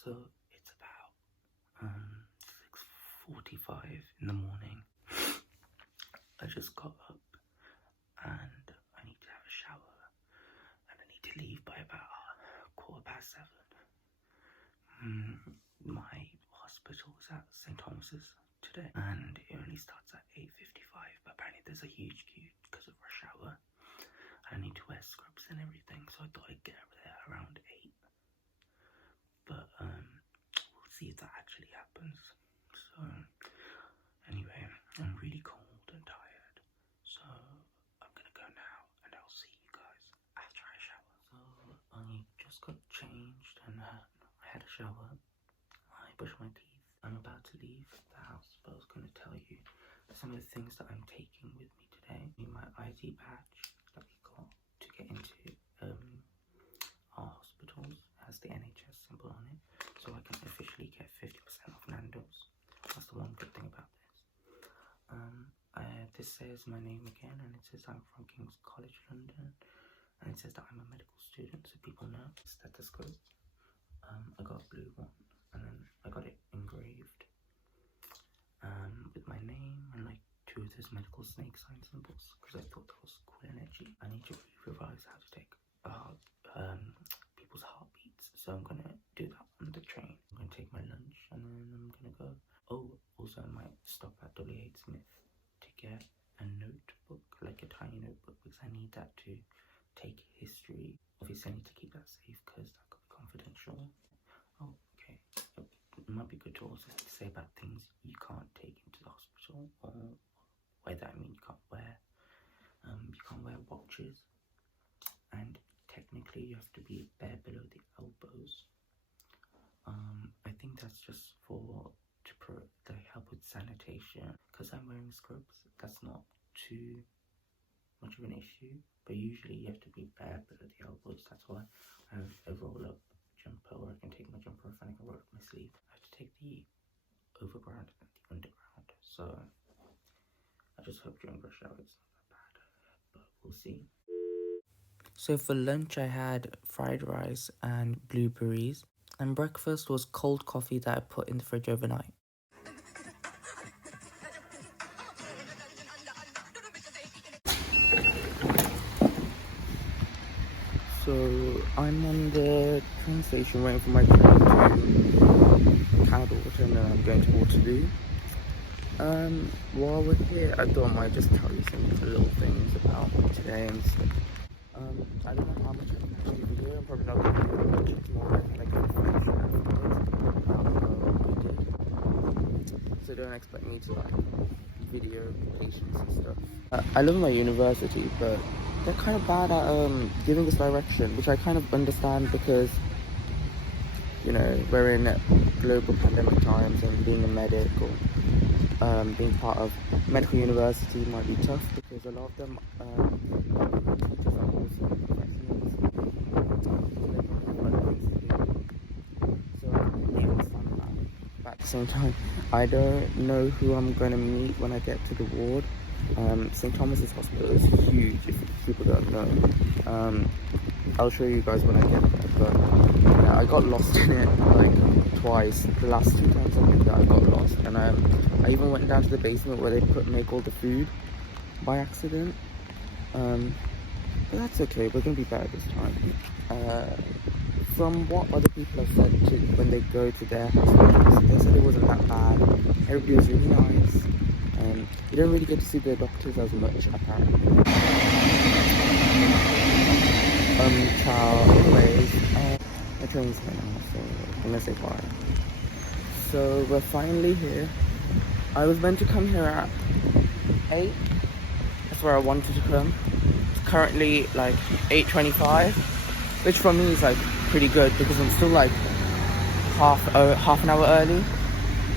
So it's about 6:45 in the morning. I just got up and I need to have a shower and I need to leave by about 7:15. My hospital is at St. Thomas's today and it only starts at 8:55, but apparently there's a huge queue because of rush hour. I need to wear scrubs and everything, so I thought I'd get over there around 8. But we'll see if that actually happens. So anyway, I'm really cold and tired, so I'm gonna go now and I'll see you guys after I shower. So I just got changed and I had a shower. I brushed my teeth. I'm about to leave the house, but I was gonna tell you some of the things that I'm taking with me today. My ID badge that we got to get into our hospitals has the NHS symbol on it, so I can officially get 50% off Nando's. That's the one good thing about this. This says my name again, and it says I'm from King's College London, and it says that I'm a medical student, so people know. Stethoscope. I got a blue one, and then I got it engraved with my name and like 2 of those medical snake sign symbols, because I thought that was cool energy. I need to revise how to take people's heartbeats, so I'm gonna do that on the train. I'm gonna take my lunch and then I'm gonna go. Oh, also I might stop at W.H. Smith to get a notebook, like a tiny notebook, because I need that to take history. Obviously I need to keep that safe because that could be confidential. Oh, okay. It might be good to also say about things you can't take into the hospital, or by that I mean you can't wear watches, and technically you have to be bare below the elbows. I think that's just to help with sanitation. Because I'm wearing scrubs, that's not too much of an issue, but usually you have to be bare below the elbows. That's why I have a roll-up jumper where I can take my jumper off and I can roll up my sleeve. I have to take the overground and the underground, so I just hope during rush hour it's not that bad, but we'll see. So for lunch I had fried rice and blueberries, and breakfast was cold coffee that I put in the fridge overnight. So I'm on the train station waiting for my train to Canada Water, and then I'm going to Waterloo. While we're here, I thought I might just tell you some little things about today and stuff. I don't know how much I can actually video. I'm probably not going to do much. It's more like information afterwards. So don't expect me to like video patients and stuff. I love my university, but they're kind of bad at giving us direction, which I kind of understand because, you know, we're in global pandemic times, and being a medic or being part of medical university might be tough, because a lot of them teachers are also professionals, so I understand that. But at the same time, I don't know who I'm going to meet when I get to the ward. St. Thomas's Hospital is huge, if people don't know. I'll show you guys when I get there, but yeah, I got lost in it like twice. The last 2 times I've been there, I got lost, and I even went down to the basement where they make all the food by accident. But that's okay, we're going to be better this time. From what other people have said when they go to their hospitals, they said it wasn't that bad. Everybody was really nice. You don't really get to see the doctors as much, apparently. Anyways, my train's here now, so I'm gonna say bye. So we're finally here. I was meant to come here at 8. That's where I wanted to come. It's currently like 8:25, which for me is like pretty good, because I'm still like half an hour early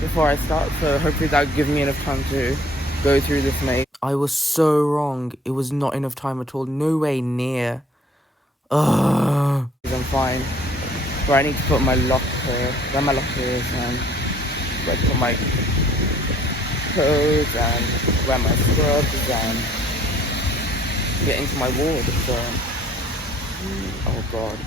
before I start, so hopefully that'll give me enough time to go through this maze. I was so wrong. It was not enough time at all. No way near. Ugh. I'm fine. Where I need to put my locker, where my locker is, and where to put my clothes, and where my scrubs, and get into my ward. So, oh god.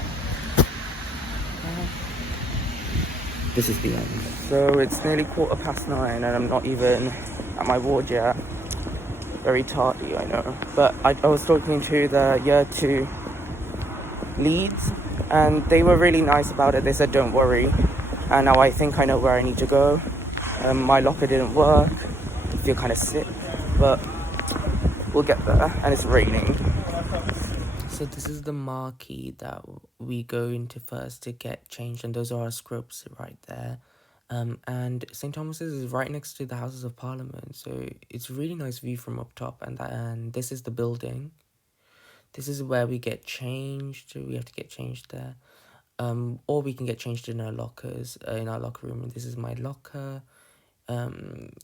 This is the end. So it's nearly 9:15 and I'm not even at my ward yet. Very tardy, I know. But I was talking to the year 2 leads and they were really nice about it. They said, don't worry. And now I think I know where I need to go. My locker didn't work. I feel kind of sick, but we'll get there. And it's raining. So this is the marquee that we go into first to get changed, and those are our scrubs right there. And St. Thomas's is right next to the Houses of Parliament, so it's a really nice view from up top. And this is the building. This is where we get changed. We have to get changed there. Or we can get changed in our lockers, in our locker room. And this is my locker.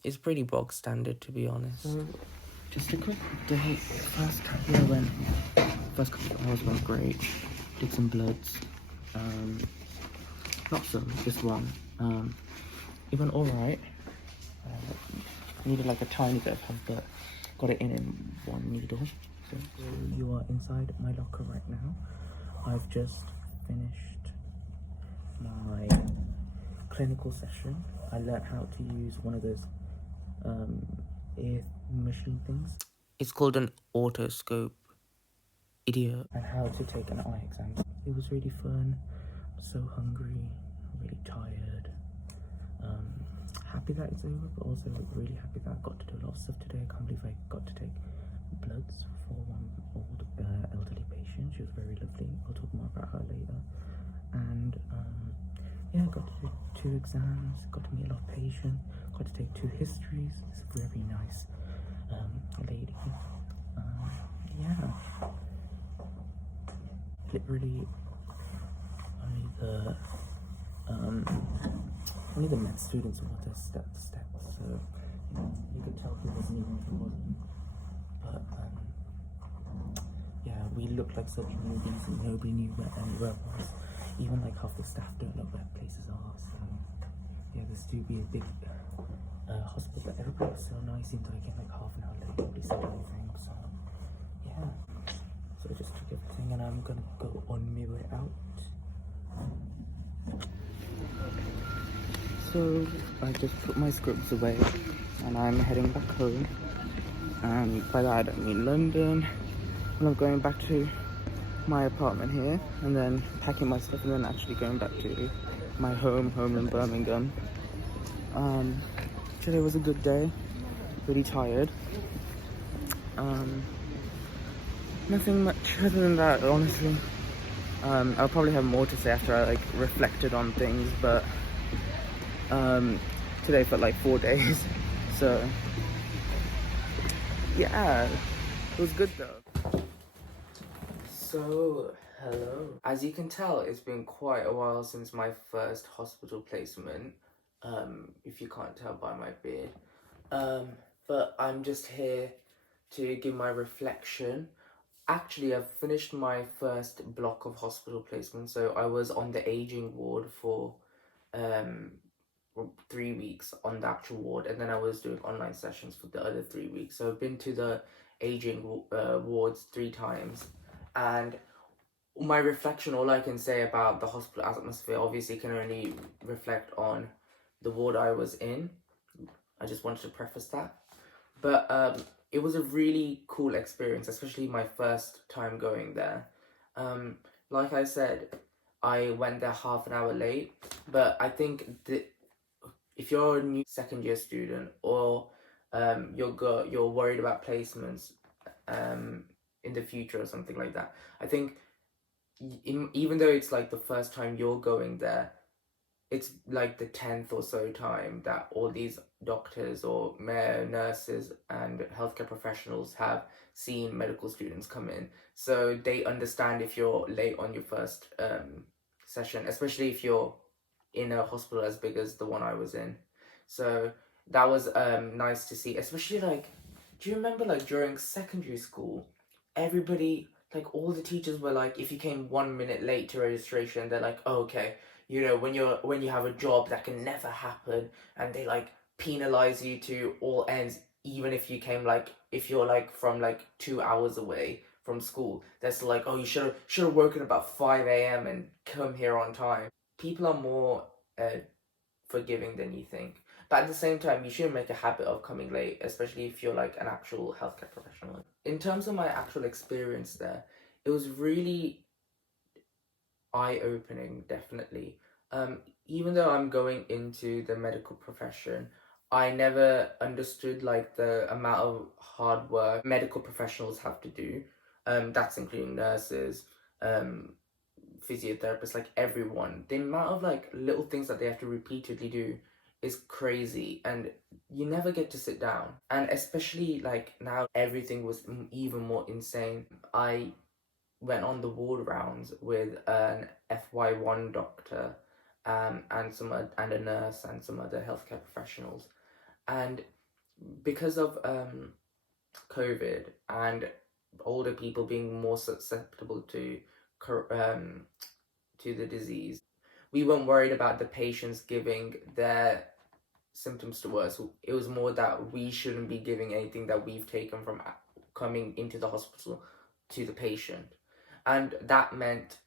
It's pretty bog standard, to be honest. So, just a quick update. First couple of hours went great. Did some bloods. Not some, just one. It went alright. Needed like a tiny bit of help, but got it in one needle. So you are inside my locker right now. I've just finished my clinical session. I learned how to use one of those ear machine things. It's called an Autoscope. Idiot. And how to take an eye exam. It was really fun. I'm so hungry, really tired. Happy that it's over, but also really happy that I got to do a lot of stuff today. I can't believe I got to take bloods for one old elderly patient. She was very lovely. I'll talk more about her later. And yeah, I got to do 2 exams, got to meet a lot of patients, got to take 2 histories. It's a very nice lady. Yeah, literally only the med students want to step, so you could tell who was new and who wasn't. But yeah, we looked like such newbies and nobody knew where anywhere was. Even like half the staff don't know where places are. So yeah, this do be a big hospital, but everybody was so nice. Seemed like in like half an hour late, nobody said anything. So yeah, so I just took everything and I'm gonna go on my way out. So I just put my scripts away and I'm heading back home. And by that I don't mean London. And I'm going back to my apartment here and then packing my stuff and then actually going back to my home in Birmingham. Today was a good day. Really tired. Nothing much other than that, honestly. I'll probably have more to say after I like reflected on things, but today felt like 4 days, so yeah, it was good though. So hello. As you can tell, it's been quite a while since my first hospital placement, if you can't tell by my beard, but I'm just here to give my reflection. Actually, I've finished my first block of hospital placement, so I was on the aging ward for 3 weeks on the actual ward, and then I was doing online sessions for the other 3 weeks. So I've been to the aging wards 3 times, and my reflection, all I can say about the hospital atmosphere, obviously can only reflect on the ward I was in. I just wanted to preface that. But it was a really cool experience, especially my first time going there. Like I said, I went there half an hour late, but I think that if you're a new second year student or you're worried about placements in the future or something like that, I think even though it's like the first time you're going there, it's like the 10th or so time that all these doctors or nurses and healthcare professionals have seen medical students come in. So they understand if you're late on your first session, especially if you're in a hospital as big as the one I was in. So that was nice to see, especially like, do you remember like during secondary school, everybody, like all the teachers were like, if you came 1 minute late to registration, they're like, oh, okay, you know, when you have a job that can never happen, and they like penalize you to all ends, even if you came like, if you're like from like 2 hours away from school, that's like, oh, you should have woken about 5 a.m. and come here on time. People are more forgiving than you think. But at the same time, you shouldn't make a habit of coming late, especially if you're like an actual healthcare professional. In terms of my actual experience there, it was really eye-opening, definitely. Even though I'm going into the medical profession, I never understood like the amount of hard work medical professionals have to do. That's including nurses, physiotherapists, like everyone. The amount of like little things that they have to repeatedly do is crazy, and you never get to sit down. And especially like now, everything was even more insane. I went on the ward rounds with an FY1 doctor, and a nurse and some other healthcare professionals, and because of COVID and older people being more susceptible to the disease, we weren't worried about the patients giving their symptoms to us. It was more that we shouldn't be giving anything that we've taken from coming into the hospital to the patient. And that meant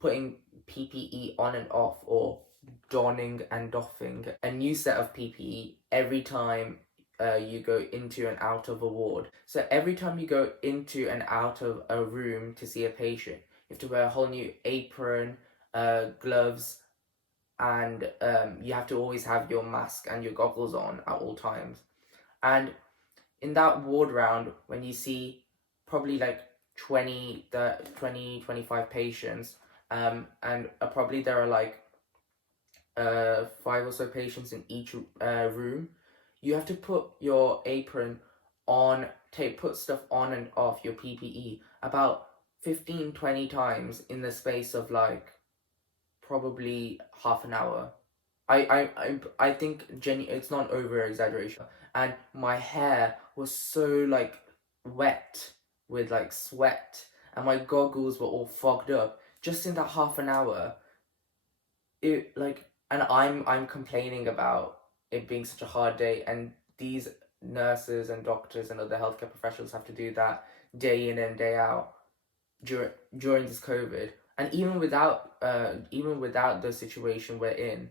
putting PPE on and off, or donning and doffing a new set of PPE every time you go into and out of a ward. So every time you go into and out of a room to see a patient, you have to wear a whole new apron, gloves, and you have to always have your mask and your goggles on at all times. And in that ward round, when you see probably like 25 patients, and probably there are like 5 or so patients in each room, you have to put your apron on, put stuff on and off your PPE about 15-20 times in the space of like probably half an hour. I think it's not over exaggeration. And my hair was so like wet with like sweat, and my goggles were all fogged up just in that half an hour. It like, and I'm complaining about it being such a hard day, and these nurses and doctors and other healthcare professionals have to do that day in and day out during this COVID. And even without the situation we're in,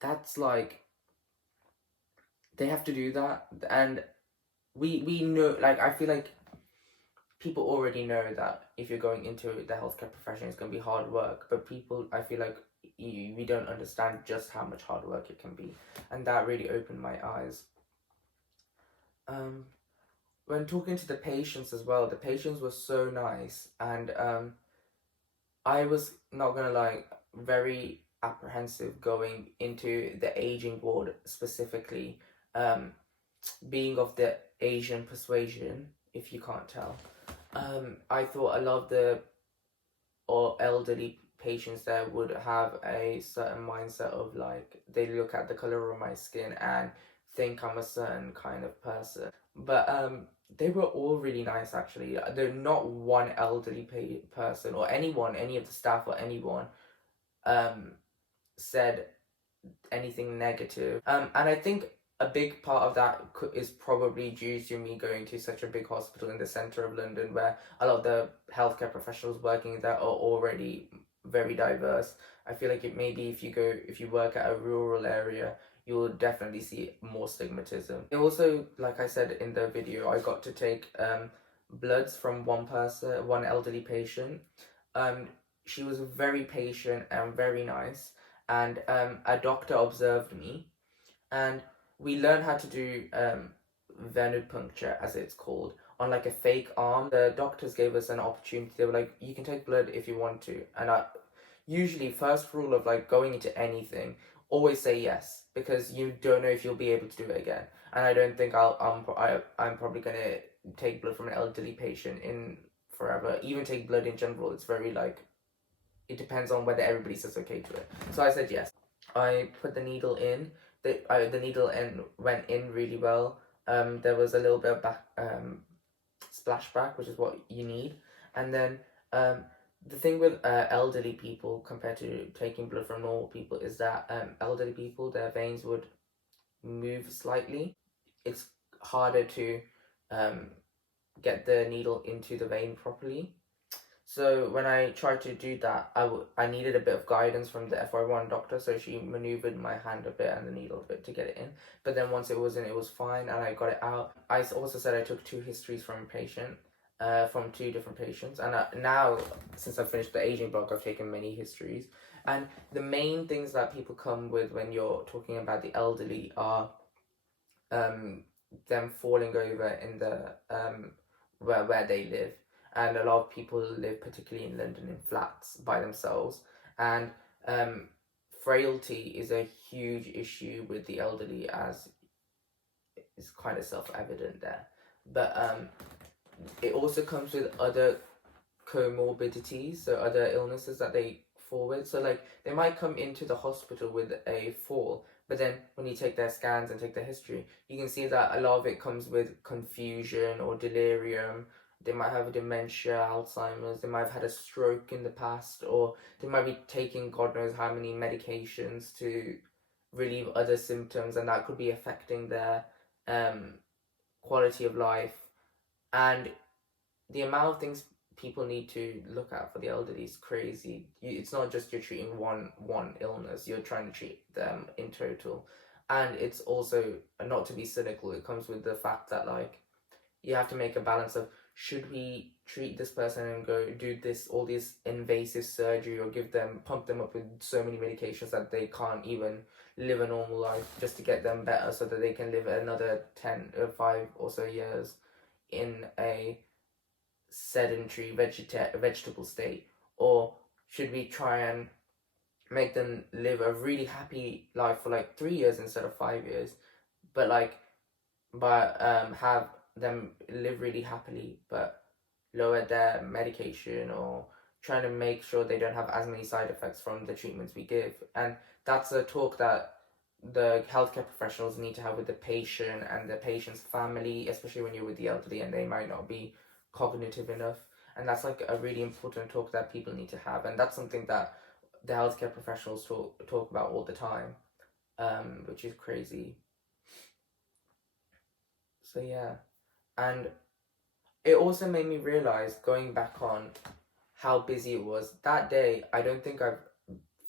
that's like, they have to do that. And we know, like, I feel like people already know that if you're going into the healthcare profession, it's going to be hard work. But people, I feel like we don't understand just how much hard work it can be, and that really opened my eyes. When talking to the patients as well, the patients were so nice, and I was not gonna lie, very apprehensive going into the aging ward specifically, being of the Asian persuasion, if you can't tell. I thought a lot of the elderly patients there would have a certain mindset of like, they look at the color of my skin and think I'm a certain kind of person. But they were all really nice actually. They're not one elderly person or anyone, any of the staff or anyone, said anything negative. And I think a big part of that is probably due to me going to such a big hospital in the centre of London, where a lot of the healthcare professionals working there are already very diverse. I feel like if you work at a rural area, you will definitely see more stigmatism. And also, like I said in the video, I got to take bloods from one elderly patient. She was very patient and very nice, and a doctor observed me, and we learned how to do venipuncture, as it's called, on like a fake arm. The doctors gave us an opportunity. They were like, you can take blood if you want to. And I usually, first rule of like going into anything, always say yes, because you don't know if you'll be able to do it again. And I don't think I'm probably gonna take blood from an elderly patient in forever. Even take blood in general, it's very like, it depends on whether everybody says okay to it. So I said yes. I put the needle in. The needle went in really well. There was a little bit of splashback, which is what you need. And then the thing with elderly people compared to taking blood from normal people is that elderly people, their veins would move slightly. It's harder to get the needle into the vein properly. So when I tried to do that, I needed a bit of guidance from the FY1 doctor, so she maneuvered my hand a bit and the needle a bit to get it in. But then once it was in, it was fine, and I got it out. I also said I took 2 histories from a patient, from 2 different patients, and now since I finished the aging block, I've taken many histories. And the main things that people come with when you're talking about the elderly are them falling over in the where they live, and a lot of people live, particularly in London, in flats by themselves, and frailty is a huge issue with the elderly, as is kind of self-evident there. But it also comes with other comorbidities, so other illnesses that they fall with. So like they might come into the hospital with a fall, but then when you take their scans and take their history, you can see that a lot of it comes with confusion or delirium. They might have dementia, Alzheimer's, they might have had a stroke in the past, or they might be taking God knows how many medications to relieve other symptoms, and that could be affecting their quality of life. And the amount of things people need to look at for the elderly is crazy. It's not just you're treating one illness, you're trying to treat them in total. And it's also, not to be cynical, it comes with the fact that like you have to make a balance of, should we treat this person and go do all this invasive surgery, or pump them up with so many medications that they can't even live a normal life, just to get them better so that they can live another 10 or 5 or so years in a sedentary vegetable state? Or should we try and make them live a really happy life for like 3 years instead of 5 years, but have them live really happily, but lower their medication, or trying to make sure they don't have as many side effects from the treatments we give? And that's a talk that the healthcare professionals need to have with the patient and the patient's family, especially when you're with the elderly and they might not be cognitive enough. And that's like a really important talk that people need to have, and that's something that the healthcare professionals talk about all the time, which is crazy. So yeah, and it also made me realize, going back on how busy it was that day, I don't think I've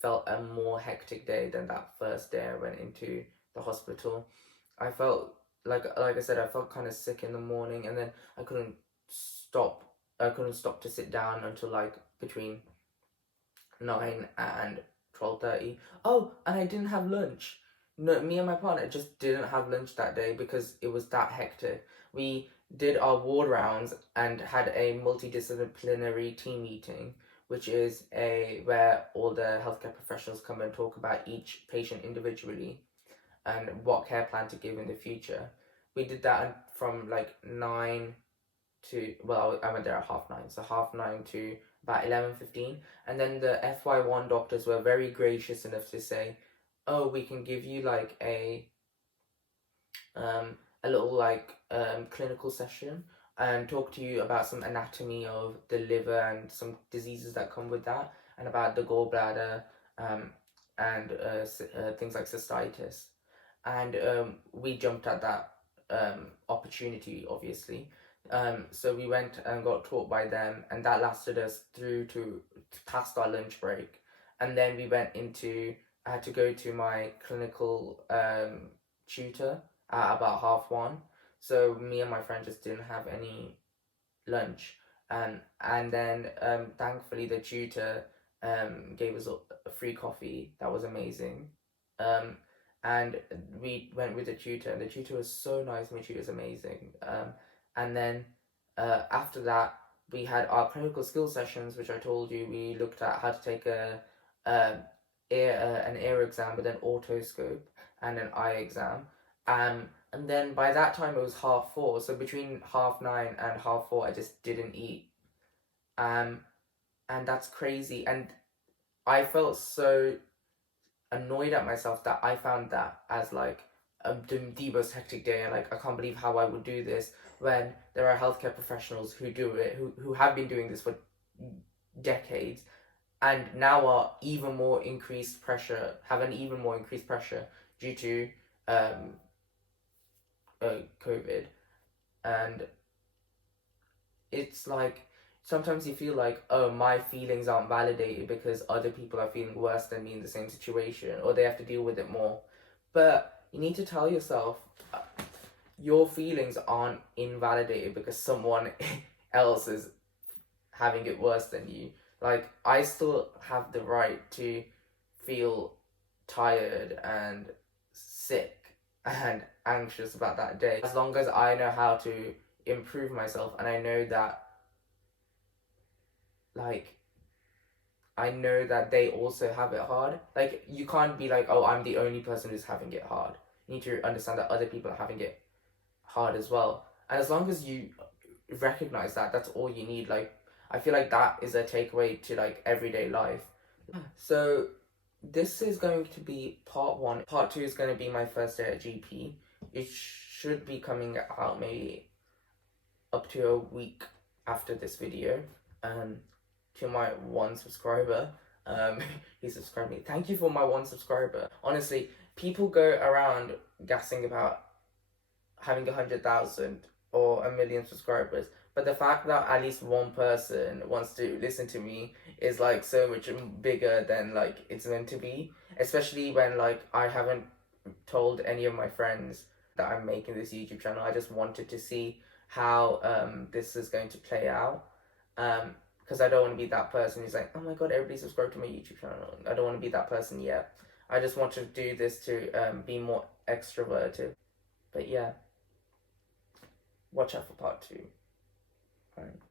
felt a more hectic day than that first day I went into the hospital. I felt like I said, I felt kind of sick in the morning, and then I couldn't stop. I couldn't stop to sit down until like between 9 and 12:30. Oh, and I didn't have lunch. No, me and my partner just didn't have lunch that day because it was that hectic. We did our ward rounds and had a multidisciplinary team meeting, which is where all the healthcare professionals come and talk about each patient individually and what care plan to give in the future. We did that from like 9 to, well, I went there at 9:30, so 9:30 to about 11:15, and then the FY1 doctors were very gracious enough to say, oh, we can give you like a little like clinical session and talk to you about some anatomy of the liver and some diseases that come with that, and about the gallbladder, and things like cystitis. And we jumped at that opportunity, obviously. So we went and got taught by them, and that lasted us through to past our lunch break. And then I had to go to my clinical tutor at about 1:30. So me and my friend just didn't have any lunch. And then thankfully the tutor gave us a free coffee. That was amazing. And we went with the tutor, and the tutor was so nice. My tutor was amazing. And then after that, we had our clinical skills sessions, which I told you. We looked at how to take an ear exam with an autoscope and an eye exam. And then by that time it was 4:30. So between 9:30 and 4:30, I just didn't eat. And that's crazy. And I felt so annoyed at myself that I found that as like the most hectic day, and like I can't believe how I would do this when there are healthcare professionals who do it, who have been doing this for decades, and now have an even more increased pressure due to COVID. And it's like, sometimes you feel like, oh, my feelings aren't validated because other people are feeling worse than me in the same situation, or they have to deal with it more. But you need to tell yourself, your feelings aren't invalidated because someone else is having it worse than you. Like, I still have the right to feel tired and sick and anxious about that day, as long as I know how to improve myself, and I know that, like, I know that they also have it hard. Like, you can't be like, oh, I'm the only person who's having it hard. You need to understand that other people are having it hard as well. And as long as you recognize that, that's all you need. Like, I feel like that is a takeaway to, like, everyday life. So this is going to be part 1. Part 2 is going to be my first day at GP. It should be coming out maybe up to a week after this video. To my 1 subscriber, he subscribed me. Thank you for my 1 subscriber. Honestly, people go around gassing about having 100,000 or 1,000,000 subscribers, but the fact that at least one person wants to listen to me is like so much bigger than like it's meant to be. Especially when like I haven't told any of my friends that I'm making this YouTube channel. I just wanted to see how this is going to play out. Because I don't want to be that person who's like, oh my god, everybody subscribe to my YouTube channel. I don't want to be that person yet. I just want to do this to be more extroverted. But yeah, watch out for part 2. Right.